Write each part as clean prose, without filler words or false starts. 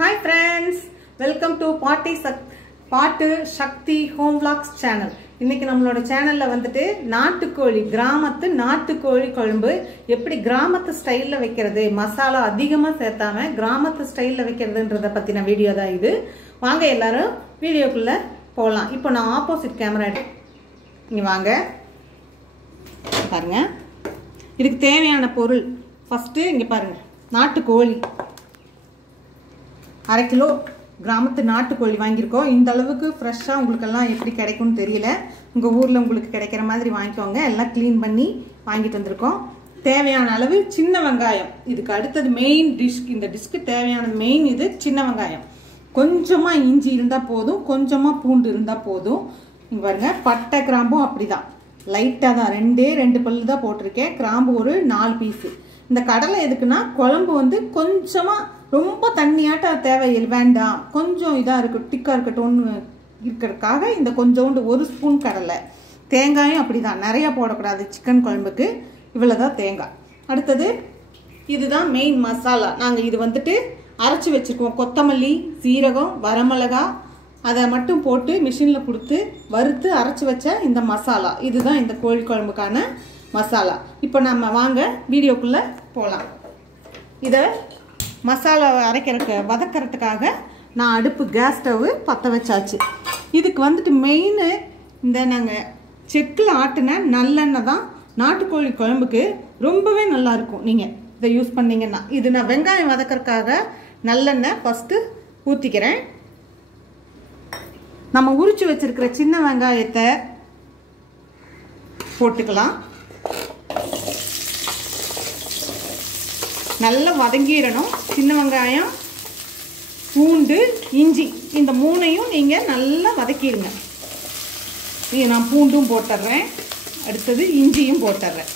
Hi friends, welcome to பாட்டு சக்தி home vlogs channel. இன்னைக்கு நம்மளோட சேனல்ல வந்துட்டு நாட்டுக்கோழி கிராமத்து நாட்டுக்கோழி குழம்பு எப்படி கிராமத்து ஸ்டைல்ல வைக்கிறது, மசாலா அதிகமா சேர்த்தாம கிராமத்து ஸ்டைல்ல வைக்கிறதுன்றத பத்தின வீடியோ தான் இது. வாங்க எல்லாரும் வீடியோக்குள்ள போலாம். இப்போ நான் ஆப்போசிட் கேமரா இங்க வாங்க பாருங்க. இதுக்கு தேவையான பொருள் ஃபர்ஸ்ட் இங்க பாருங்க. நாட்டுக்கோழி 1/2 கிலோ கிராமத்து நாட்டுக்கோழி வாங்கியிருக்கோம். இந்த அளவுக்கு ஃப்ரெஷ்ஷாக உங்களுக்கெல்லாம் எப்படி கிடைக்கும்னு தெரியல. உங்கள் ஊரில் உங்களுக்கு கிடைக்கிற மாதிரி வாங்கிக்கோங்க. எல்லாம் க்ளீன் பண்ணி வாங்கிட்டு வந்திருக்கோம். தேவையான அளவு சின்ன வெங்காயம். இதுக்கு அடுத்தது மெயின் டிஷ். இந்த டிஷ்க்கு தேவையான மெயின் இது சின்ன வெங்காயம். கொஞ்சமாக இஞ்சி இருந்தால் போதும், கொஞ்சமாக பூண்டு இருந்தால் போதும். இங்கே பாருங்க, பட்டை கிராம்பும் அப்படிதான் லைட்டாக தான் 2 பல்லு தான் போட்டிருக்கேன். கிராம்பு ஒரு 4 பீஸு. இந்த கடலை எதுக்குன்னா குழம்பு வந்து கொஞ்சமாக ரொம்ப தண்ணியாட்ட தேவை வேண்டாம், கொஞ்சம் இதாக இருக்கட்டும், திக்காக இருக்கட்டும்னு இருக்கிறதுக்காக இந்த கொஞ்சோண்டு 1 ஸ்பூன் கடலை. தேங்காயும் அப்படி தான் நிறையா போடக்கூடாது சிக்கன் குழம்புக்கு. இவ்வளோதான் தேங்காய். அடுத்தது இதுதான் மெயின் மசாலா. நாங்கள் இது வந்துட்டு அரைச்சி வச்சுருக்கோம். கொத்தமல்லி, சீரகம், வரமிளகா அதை மட்டும் போட்டு மிஷினில் கொடுத்து வறுத்து அரைச்சி வச்ச இந்த மசாலா. இதுதான் இந்த கோழி குழம்புக்கான மசாலா. இப்போ நம்ம வாங்க வீடியோக்குள்ளே போகலாம். இதை மசாலா வதக்கிறதுக்காக நான் அடுப்பு கேஸ் ஸ்டவ்வு பற்ற வச்சாச்சு. இதுக்கு வந்துட்டு மெயின் இந்த நாங்கள் செக்கில் ஆட்டின நல்லெண்ணெய் தான் நாட்டுக்கோழி குழம்புக்கு ரொம்பவே நல்லாயிருக்கும். நீங்கள் இதை யூஸ் பண்ணிங்கன்னா. இது நான் வெங்காயம் வதக்கிறதுக்காக நல்லெண்ணெய் ஃபஸ்ட்டு ஊற்றிக்கிறேன். நம்ம உரிச்சு வச்சிருக்கிற சின்ன வெங்காயத்தை போட்டுக்கலாம். நல்லா வதங்கிடணும். சின்ன வெங்காயம், பூண்டு, இஞ்சி இந்த 3ஐயும் நீங்கள் நல்லா வதக்கிடுங்க. நான் பூண்டும் போட்டுடுறேன், அடுத்தது இஞ்சியும் போட்டுடுறேன்.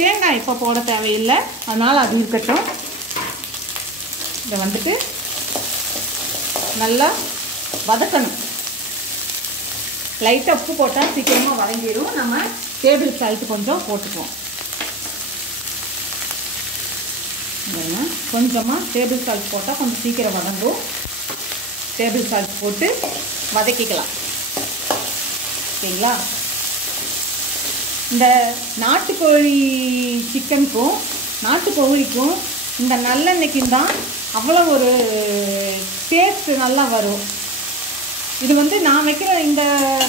தேங்காய் இப்போ போட தேவையில்லை, அதனால் அது இருக்கட்டும். இதை வந்துட்டு நல்லா வதக்கணும். லைட்டாக உப்பு போட்டால் சீக்கிரமாக வதங்கிடும். நம்ம டேபிள் சால்ட் கொஞ்சம் போட்டுக்குவோம். கொஞ்சமாக டேபிள் சால்ட் போட்டால் கொஞ்சம் சீக்கிரம் வதங்கும். டேபிள் சால்ட் போட்டு வதக்கிக்கலாம். ஓகேங்களா? இந்த நாட்டுக்கோழி சிக்கனுக்கும் நாட்டுக்கோழிக்கும் இந்த நல்லெண்ணெய்க்கும் தான் அவ்வளோ ஒரு டேஸ்ட் நல்லா வரும். இது வந்து நான் வைக்கிற இந்த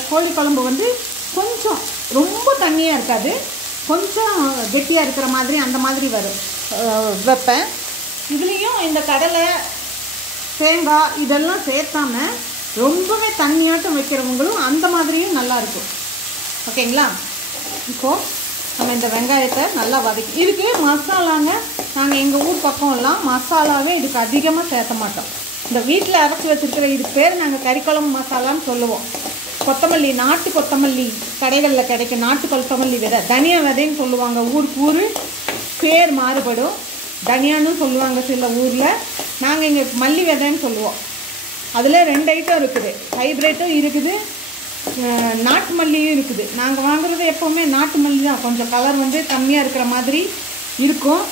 கோழி குழம்பு வந்து கொஞ்சம் ரொம்ப தண்ணியாக இருக்காது, கொஞ்சம் கெட்டியாக இருக்கிற மாதிரி அந்த மாதிரி வரும் வைப்பேன். இதுலேயும் இந்த கடலை, தேங்காய் இதெல்லாம் சேர்த்தாம ரொம்பவே தண்ணியாட்டம் வைக்கிறவங்களும் அந்த மாதிரியும் நல்லாயிருக்கும். ஓகேங்களா? இப்போது நம்ம இந்த வெங்காயத்தை நல்லா வதக்கி, இதுக்கு மசாலாங்க நாங்கள் எங்கள் ஊர் பக்கம்லாம் மசாலாவே இதுக்கு அதிகமாக சேர்த்த மாட்டோம். இந்த வீட்டில் அரைச்சி வச்சுருக்கிற இது பேர் நாங்கள் கறிக்குழம்பு மசாலான்னு சொல்லுவோம். கொத்தமல்லி, நாட்டு கொத்தமல்லி கடைகளில் கிடைக்கும். நாட்டு கொத்தமல்லி விதை, தனியா விதைன்னு சொல்லுவாங்க. ஊருக்கு ஊர் பேர் மாறுபடும். தனியான்னு சொல்லுவாங்க சில ஊரில். நாங்கள் இங்கே மல்லி விதைன்னு சொல்லுவோம். அதில் 2 ஐட்டம் இருக்குது. ஹைப்ரிட்டும் இருக்குது, நாட்டு மல்லியும் இருக்குது. நாங்கள் வாங்குறது எப்போவுமே நாட்டு மல்லி தான். கொஞ்சம் கலர் வந்து கம்மியாக இருக்கிற மாதிரி இருக்கும்.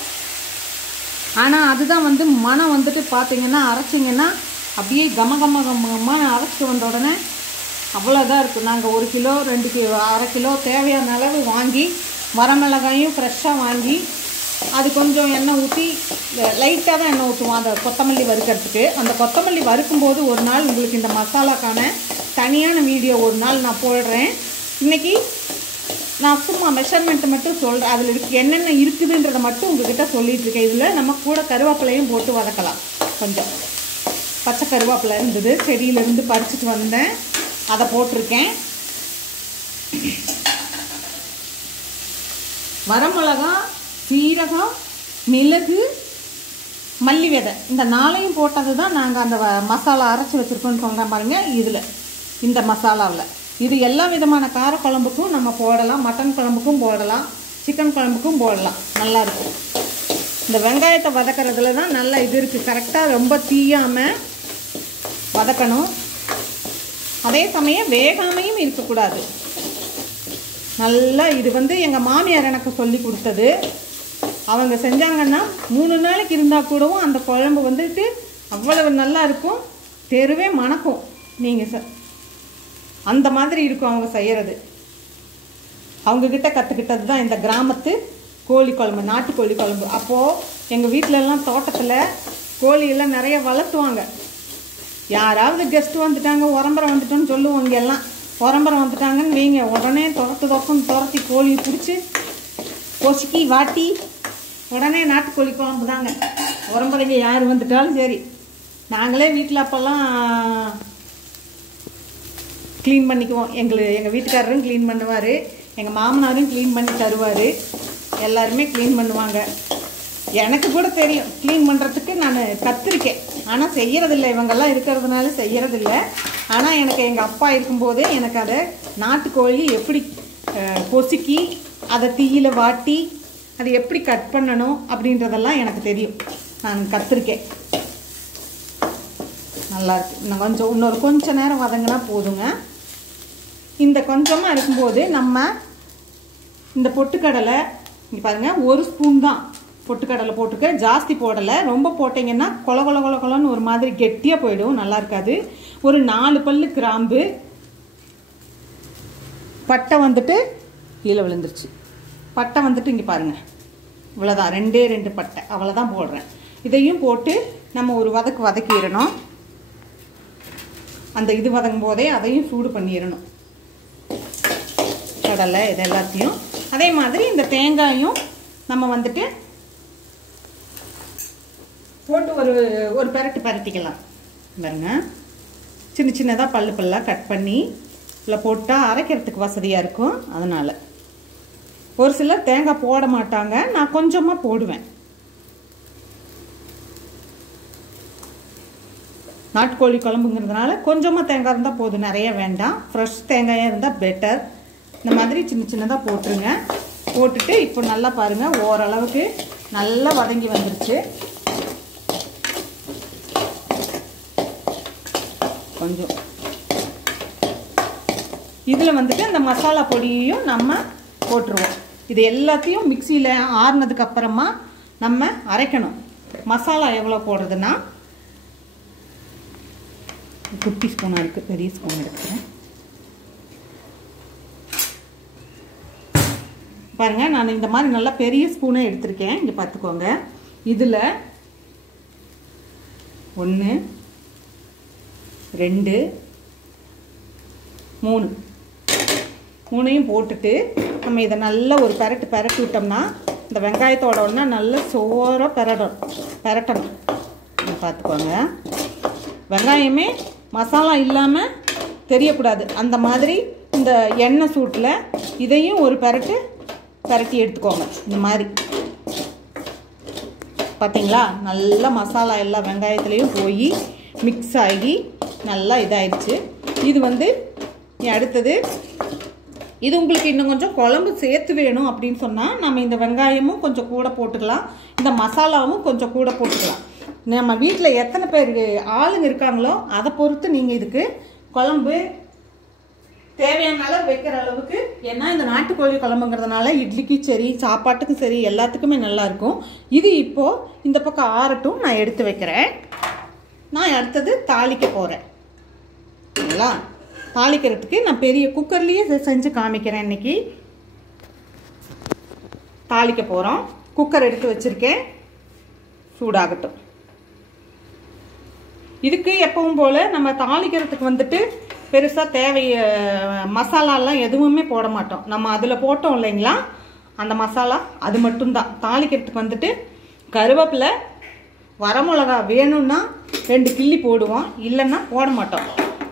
ஆனால் அதுதான் வந்து மனம் வந்துட்டு பார்த்திங்கன்னா அரைச்சிங்கன்னா அப்படியே கமகமாக அரைச்சிட்டு வந்த உடனே அவ்வளோதான் இருக்கும். நாங்கள் 1 கிலோ 2 கிலோ 1/2 கிலோ தேவையான அளவு வாங்கி, வரமிளகாயும் ஃப்ரெஷ்ஷாக வாங்கி அது கொஞ்சம் எண்ணெய் ஊற்றி லைட்டாக தான் எண்ணெய் ஊற்றுவோம் அந்த கொத்தமல்லி வறுக்கிறதுக்கு. அந்த கொத்தமல்லி வறுக்கும்போது ஒரு நாள் உங்களுக்கு இந்த மசாலாக்கான தனியான வீடியோ ஒரு நாள் நான் போடுறேன். இன்றைக்கி நான் சும்மா மெஷர்மெண்ட்டு மட்டும் சொல்கிறேன். அதில் என்னென்ன இருக்குதுன்றதை மட்டும் உங்கள்கிட்ட சொல்லிகிட்ருக்கேன். இதில் நம்ம கூட கருவேப்பிலையும் போட்டு வதக்கலாம். கொஞ்சம் பச்சை கருவேப்பிலை இருந்தது, செடியிலேருந்து பறிச்சுட்டு வந்தேன், அதை போட்டிருக்கேன். வரமிளகா, சீரகம், மிளகு, மல்லி விதை இந்த 4ஐயும் போட்டது தான் நாங்கள் அந்த மசாலா அரைச்சி வச்சுருக்கோன்னு சொல்கிறேன் பாருங்கள். இதில் இந்த மசாலாவில் இது எல்லா விதமான காரக்குழம்புக்கும் நம்ம போடலாம், மட்டன் குழம்புக்கும் போடலாம், சிக்கன் குழம்புக்கும் போடலாம், நல்லாயிருக்கும். இந்த வெங்காயத்தை வதக்கிறதுல தான் நல்லா இது இருக்குது. கரெக்டாக ரொம்ப தீயாமல் வதக்கணும். அதே சமயம் வேகாமையும் இருக்கக்கூடாது. நல்லா இது வந்து எங்கள் மாமியார் எனக்கு சொல்லி கொடுத்தது. அவங்க செஞ்சாங்கன்னா 3 நாளைக்கு இருந்தால் கூடவும் அந்த குழம்பு வந்துட்டு அவ்வளவு நல்லா இருக்கும், தெருவே மணக்கும். நீங்கள் அந்த மாதிரி இருக்கும் அவங்க செய்கிறது. அவங்கக்கிட்ட கற்றுக்கிட்டது தான் இந்த கிராமத்து கோழி குழம்பு, நாட்டுக்கோழி குழம்பு. அப்போது எங்கள் வீட்டிலலாம் தோட்டத்தில் கோழியெல்லாம் நிறைய வளர்த்துவாங்க. யாராவது கெஸ்ட்டு வந்துட்டாங்க, உரம்பரை வந்துட்டோன்னு சொல்லுவாங்க. எல்லாம் உரம்பரை வந்துட்டாங்கன்னு வைங்க, உடனே துரத்தி கோழியை பிடிச்சி பொசுக்கி வாட்டி உடனே நாட்டுக்கோழி குழம்பு தாங்க. உரம்பரைங்க யார் வந்துட்டாலும் சரி. நாங்களே வீட்டில் அப்போல்லாம் க்ளீன் பண்ணிக்குவோம். எங்கள் வீட்டுக்காரரும் க்ளீன் பண்ணுவார், எங்கள் மாமனாரும் க்ளீன் பண்ணி தருவார். எல்லாருமே க்ளீன் பண்ணுவாங்க. எனக்கு கூட தெரியும் க்ளீன் பண்ணுறதுக்கு, நான் கற்றுருக்கேன். ஆனால் செய்கிறதில்ல, இவங்கெல்லாம் இருக்கிறதுனால செய்கிறதில்ல. ஆனால் எனக்கு எங்கள் அப்பா இருக்கும்போதே எனக்கு அதை நாட்டுக்கோழி எப்படி பொசுக்கி அதை தீயில வாட்டி அதை எப்படி கட் பண்ணணும் அப்படின்றதெல்லாம் எனக்கு தெரியும். நான் கற்றுருக்கேன். நல்லாயிருக்கு. இன்னொரு கொஞ்சம் நேரம் வதங்கினா போதுங்க. இந்த கொஞ்சமாக இருக்கும்போது நம்ம இந்த பொட்டுக்கடலை இங்கே பாருங்கள், 1 ஸ்பூன் தான் பொட்டுக்கடலை போட்டுக்க, ஜாஸ்தி போடலை. ரொம்ப போட்டிங்கன்னா கொலன்னு ஒரு மாதிரி கெட்டியாக போயிடும், நல்லா இருக்காது. ஒரு 4 பல்லு கிராம்பு, பட்டை வந்துட்டு கீழே விழுந்துருச்சு. பட்டை வந்துட்டு இங்கே பாருங்கள், இவ்வளோதான், 2 பட்டை, அவ்வளோதான் போடுறேன். இதையும் போட்டு நம்ம ஒரு வதக்கிடணும். அந்த இது வதங்கும் போதே அதையும் சூடு பண்ணிடணும், கடலை இது எல்லாத்தையும். அதே மாதிரி இந்த தேங்காயும் நம்ம வந்துட்டு போட்டு ஒரு பரட்டிக்கலாம் பாருங்க. சின்னதாக பல்லாக கட் பண்ணி இல்லை போட்டால் அரைக்கிறதுக்கு வசதியாக இருக்கும். அதனால் ஒரு சிலர் தேங்காய் போட மாட்டாங்க, நான் கொஞ்சமாக போடுவேன். நாட்டுக்கோழி குழம்புங்கிறதுனால கொஞ்சமாக தேங்காய் இருந்தால் போதும், நிறைய வேண்டாம். ஃப்ரெஷ் தேங்காயாக இருந்தால் பெட்டர். இந்த மாதிரி சின்னதாக போட்டுருங்க. போட்டுட்டு இப்போ நல்லா பாருங்கள், ஓரளவுக்கு நல்லா வதங்கி வந்துருச்சு. கொஞ்சம் இதில் வந்துட்டு அந்த மசாலா பொடியையும் நம்ம போட்டுருவோம். இது எல்லாத்தையும் மிக்சியில் ஆறுனதுக்கு அப்புறமா நம்ம அரைக்கணும். மசாலா எவ்வளோ போடுறதுன்னா, குட்டி ஸ்பூனாக இருக்குது, பெரிய ஸ்பூன் எடுக்கிறேன். பாருங்கள், நான் இந்த மாதிரி நல்லா பெரிய ஸ்பூனை எடுத்திருக்கேன். இங்கே பார்த்துக்கோங்க. இதில் 1 2 3 மூணையும் போட்டுட்டு நம்ம இதை நல்லா ஒரு பரட்டி விட்டோம்னா இந்த வெங்காயத்தோட ஒன்றா நல்லா சோறாக பரட்டணும். பார்த்துக்கோங்க, வெங்காயமே மசாலா இல்லாமல் தெரியக்கூடாது. அந்த மாதிரி இந்த எண்ணெய் சூட்டில் இதையும் ஒரு பரட்டி எடுத்துக்கோங்க. இந்த மாதிரி பார்த்தீங்களா, நல்லா மசாலா எல்லாம் வெங்காயத்துலேயும் போய் மிக்ஸ் ஆகி நல்லா இதாகிடுச்சு. இது வந்து அடுத்தது, இது உங்களுக்கு இன்னும் கொஞ்சம் குழம்பு சேர்த்து வேணும் அப்படின்னு சொன்னால் நம்ம இந்த வெங்காயமும் கொஞ்சம் கூட போட்டுக்கலாம், இந்த மசாலாவும் கொஞ்சம் கூட போட்டுக்கலாம். நம்ம வீட்டில் எத்தனை பேர் ஆளுங்க இருக்காங்களோ அதை பொறுத்து நீங்கள் இதுக்கு குழம்பு தேவையான அளவு வைக்கிற அளவுக்கு. ஏன்னா இந்த நாட்டுக்கோழி குழம்புங்கிறதுனால இட்லிக்கு சரி, சாப்பாட்டுக்கும் சரி, எல்லாத்துக்குமே நல்லாயிருக்கும். இது இப்போது இந்த பக்கம் ஆறட்டும், நான் எடுத்து வைக்கிறேன். நான் அடுத்தது தாளிக்க போகிறேன். சரிங்களா, தாளிக்கிறதுக்கு நான் பெரிய குக்கர்லேயே செஞ்சு காமிக்கிறேன். இன்றைக்கி தாளிக்க போகிறோம். குக்கர் எடுத்து வச்சுருக்கேன், சூடாகட்டும். இதுக்கு எப்பவும் போல் நம்ம தாளிக்கிறதுக்கு வந்துட்டு பெருசாக மசாலாலாம் எதுவுமே போட மாட்டோம். நம்ம அதில் போட்டோம் இல்லைங்களா, அந்த மசாலா அது மட்டும்தான். தாளிக்கிறதுக்கு வந்துட்டு கருவேப்பிலை, வரமிளகா வேணும்னா 2 கிள்ளி போடுவோம், இல்லைன்னா போட மாட்டோம்.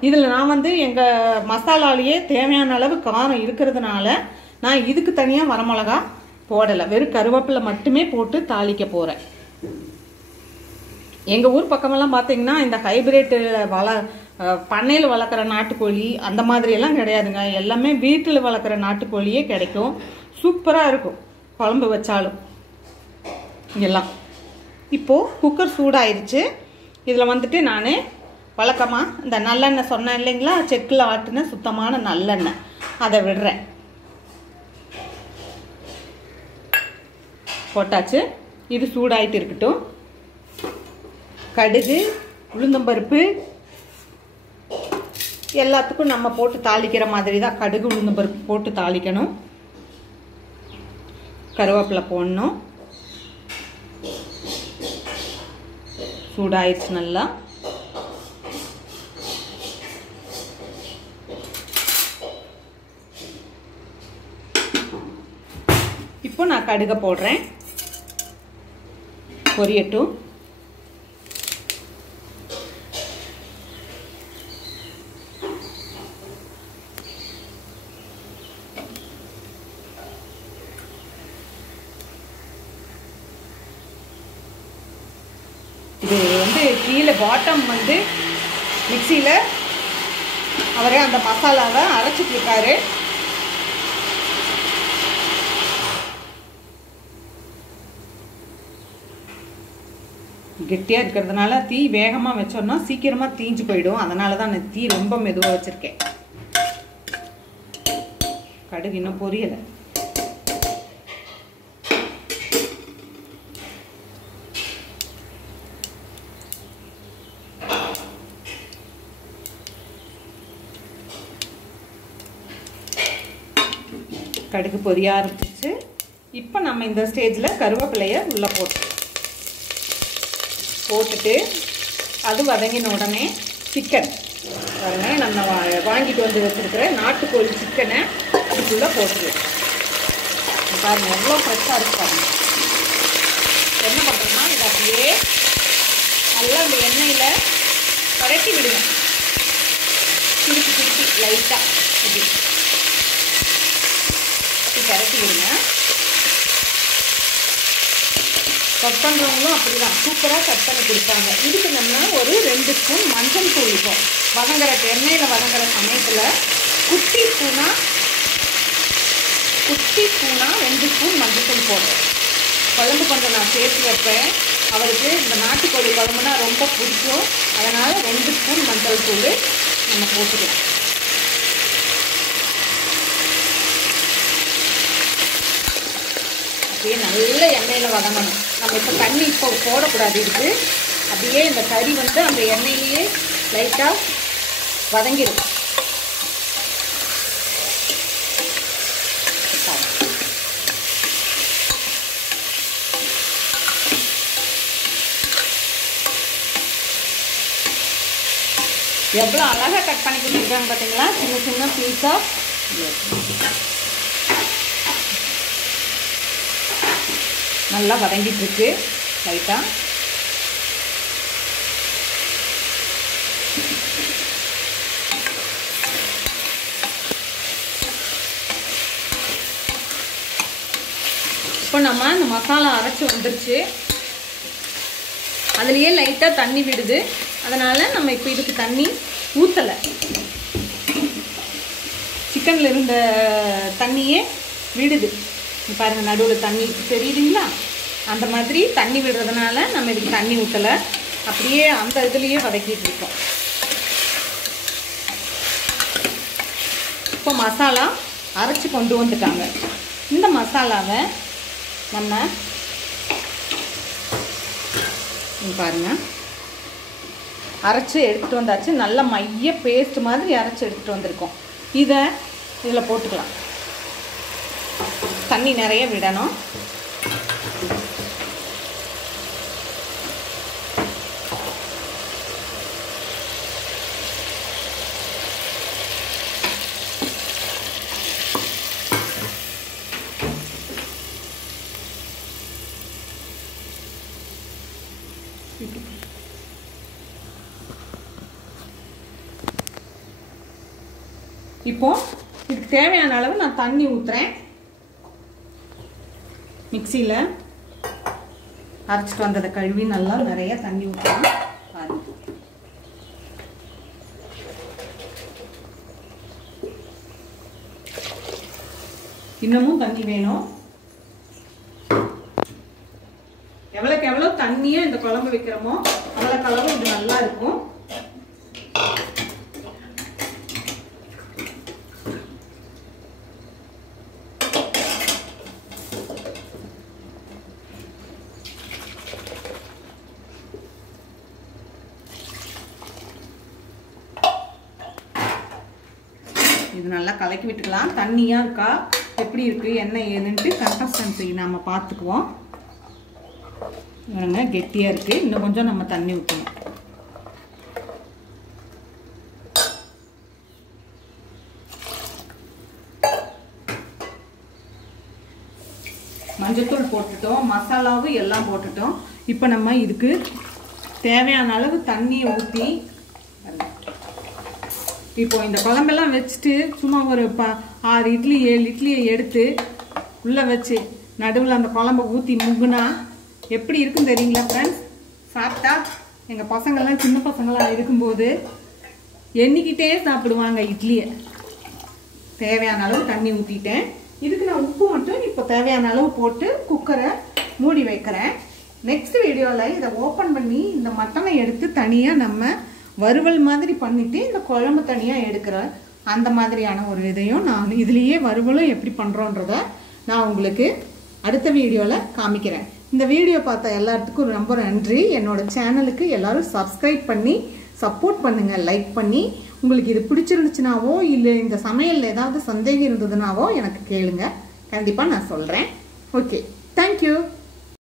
இதில் நான் வந்து எங்கள் மசாலாலேயே தேவையான அளவு காரம் இருக்கிறதுனால நான் இதுக்கு தனியாக வரமிளகா போடலை, வெறும் கருவேப்பிலை மட்டுமே போட்டு தாளிக்க போகிறேன். எங்கள் ஊர் பக்கமெல்லாம் பார்த்தீங்கன்னா இந்த ஹைபிரிட் பண்ணையில் வளர்க்குற நாட்டுக்கோழி அந்த மாதிரியெல்லாம் கிடையாதுங்க. எல்லாமே வீட்டில் வளர்க்குற நாட்டுக்கோழியே கிடைக்கும். சூப்பராக இருக்கும் குழம்பு வச்சாலும். எல்லாம் இப்போது குக்கர் சூடாயிருச்சு. இதில் வந்துட்டு நான் வழக்கமாக இந்த நல்லெண்ணெய் சொன்னேன் இல்லைங்களா, செக்கில் ஆட்டின சுத்தமான நல்லெண்ணெய், அதை விடுறேன். போட்டாச்சு. இது சூடாயிட்டு இருக்கட்டும். கடுகு, உளுந்தம்பருப்பு எல்லாத்துக்கும் நம்ம போட்டு தாளிக்கிற மாதிரி தான். கடுகு உளுந்தம்பருப்பு போட்டு தாளிக்கணும். கருவேப்பிலை போடணும். சூடாயிருச்சு நல்லா. இப்போ நான் கடுகை போடுறேன். பொரியட்டும். இது வந்து கீழே பாட்டம் வந்து மிக்சியில் அவரே அந்த மசாலாவை அரைச்சிட்டு இருக்காரு. கெட்டியாக இருக்கிறதுனால தீ வேகமாக வச்சோம்னா சீக்கிரமாக தீஞ்சு போயிடும். அதனால தான் நான் தீ ரொம்ப மெதுவாக வச்சுருக்கேன். கடுகு இன்னும் பொரியலை. கடுகு பொரிய ஆரம்பிச்சிச்சு. இப்போ நம்ம இந்த ஸ்டேஜில் கருவேப்பிலையை உள்ளே போட்டுட்டு அது வதங்கின உடனே சிக்கன் பாருங்க, நம்ம வாங்கிட்டு வந்து வச்சுருக்கிற நாட்டுக்கோழி சிக்கனை அதுக்குள்ளே போட்டுருவோம். பாருங்கள் எவ்வளோ ஃப்ரெஷ்ஷாக இருக்கு பாருங்க. என்ன பண்ணுறோம்னா இதை அப்படியே நல்லா அந்த எண்ணெயில் பரட்டி விடுங்க. திருப்பி லைட்டாக இப்படி பரட்டி விடுங்க. கட் பண்ணுறவங்களும் அப்படி தான் சூப்பராக கட் பண்ணி கொடுப்பாங்க. இதுக்கு நம்ம ஒரு 2 ஸ்பூன் மஞ்சள் தூள் இப்போ வதங்குற எண்ணெயில் வதங்குற சமயத்தில் குட்டி ஸ்பூனாக 2 ஸ்பூன் மஞ்சள் தூள் போடுறேன். குழம்பு கொஞ்சம் நான் சேர்த்து வைப்பேன். அவருக்கு இந்த நாட்டுக்கோழி குழம்புனா ரொம்ப பிடிக்கும். அதனால் 2 ஸ்பூன் மஞ்சள் தூள் நம்ம போட்டுக்கலாம். அப்படியே நல்ல எண்ணெயில் வதங்கணும். நம்ம இப்போ தண்ணி இப்போ போடக்கூடாது. இதுக்கு அப்படியே இந்த கறி வந்து அந்த எண்ணெயிலேயே லைட்டாக வதங்கிடும். எவ்வளோ அழகாக கட் பண்ணி கொடுத்துருக்காங்க பார்த்தீங்களா, சின்ன சின்ன பீஸாக. நல்லா வதங்கிட்டு இருக்கு லைட்டாக. இப்போ நம்ம அந்த மசாலா அரைச்சி வந்துருச்சு. அதுலேயே லைட்டாக தண்ணி விடுது. அதனால் நம்ம இப்போ இதுக்கு தண்ணி ஊற்றலை. சிக்கனில் இருந்த தண்ணியே விடுது. பாருங்கள் நடுவில் தண்ணி தெரியுதுங்களா? அந்த மாதிரி தண்ணி விடுறதுனால நம்ம இதுக்கு தண்ணி ஊற்றலை. அப்படியே அந்த இதுலேயே வதக்கிட்டு இருக்கோம். இப்போ மசாலா அரைச்சி கொண்டு வந்துட்டாங்க. இந்த மசாலாவை நம்ம பாருங்கள் அரைச்சி எடுத்துகிட்டு வந்தாச்சு. நல்ல மைய பேஸ்ட் மாதிரி அரைச்சி எடுத்துகிட்டு வந்திருக்கோம். இதை இதில் போட்டுக்கலாம். தண்ணி நிறைய விடணும். இப்போ இதுக்கு தேவையான அளவு நான் தண்ணி ஊற்றுறேன். மிக்சியில் அரைச்சிட்டு வந்ததை கழுவி நல்லா நிறைய தண்ணி ஊற்றலாம். இன்னமும் தண்ணி வேணும். எவ்வளோக்கு எவ்வளோ தண்ணியாக இந்த குழம்பு வைக்கிறோமோ அவ்வளோக்கு அளவு இது நல்லா இருக்கும். இது நல்லா கலக்கி விட்டுக்கலாம். தண்ணியாக இருக்கா எப்படி இருக்குது என்ன ஏதுன்ட்டு கன்சிஸ்டன்சி நாம் பார்த்துக்குவோம். பாருங்க கெட்டியாக இருக்குது. இன்னும் கொஞ்சம் நம்ம தண்ணி ஊற்றணும். மஞ்சத்தூள் போட்டுட்டோம், மசாலாவும் எல்லாம் போட்டுட்டோம். இப்போ நம்ம இதுக்கு தேவையான அளவு தண்ணியை ஊற்றி இப்போ இந்த குழம்பெல்லாம் வச்சுட்டு சும்மா ஒரு 6 இட்லி 7 இட்லியை எடுத்து உள்ளே வச்சு நடுவில் அந்த குழம்பை ஊற்றி முங்குனா எப்படி இருக்குன்னு தெரியுங்களா ஃப்ரெண்ட்ஸ்? சாப்பிட்டா எங்கள் பசங்கள்லாம் சின்ன பசங்களாம் இருக்கும்போது எண்ணிக்கிட்டே சாப்பிடுவாங்க இட்லியை. தேவையான அளவு தண்ணி ஊற்றிட்டேன். இதுக்கு நான் உப்பு மட்டும் இப்போ தேவையான அளவு போட்டு குக்கரை மூடி வைக்கிறேன். நெக்ஸ்ட் வீடியோவில் இதை ஓப்பன் பண்ணி இந்த மட்டனை எடுத்து தனியாக நம்ம வறுவல் மாதிரி பண்ணிவிட்டு இந்த குழம்பு தனியாக எடுக்கிற அந்த மாதிரியான ஒரு இதையும் நான் இதுலேயே வறுவலும் எப்படி பண்ணுறோன்றத நான் உங்களுக்கு அடுத்த வீடியோவில் காமிக்கிறேன். இந்த வீடியோ பார்த்த எல்லாத்துக்கும் ரொம்ப நன்றி. என்னோடய சேனலுக்கு எல்லோரும் சப்ஸ்கிரைப் பண்ணி சப்போர்ட் பண்ணுங்கள், லைக் பண்ணி. உங்களுக்கு இது பிடிச்சிருந்துச்சுனாவோ இல்லை இந்த சமையலில் ஏதாவது சந்தேகம் இருந்ததுனாவோ எனக்கு கேளுங்க, கண்டிப்பாக நான் சொல்கிறேன். Okay, thank you.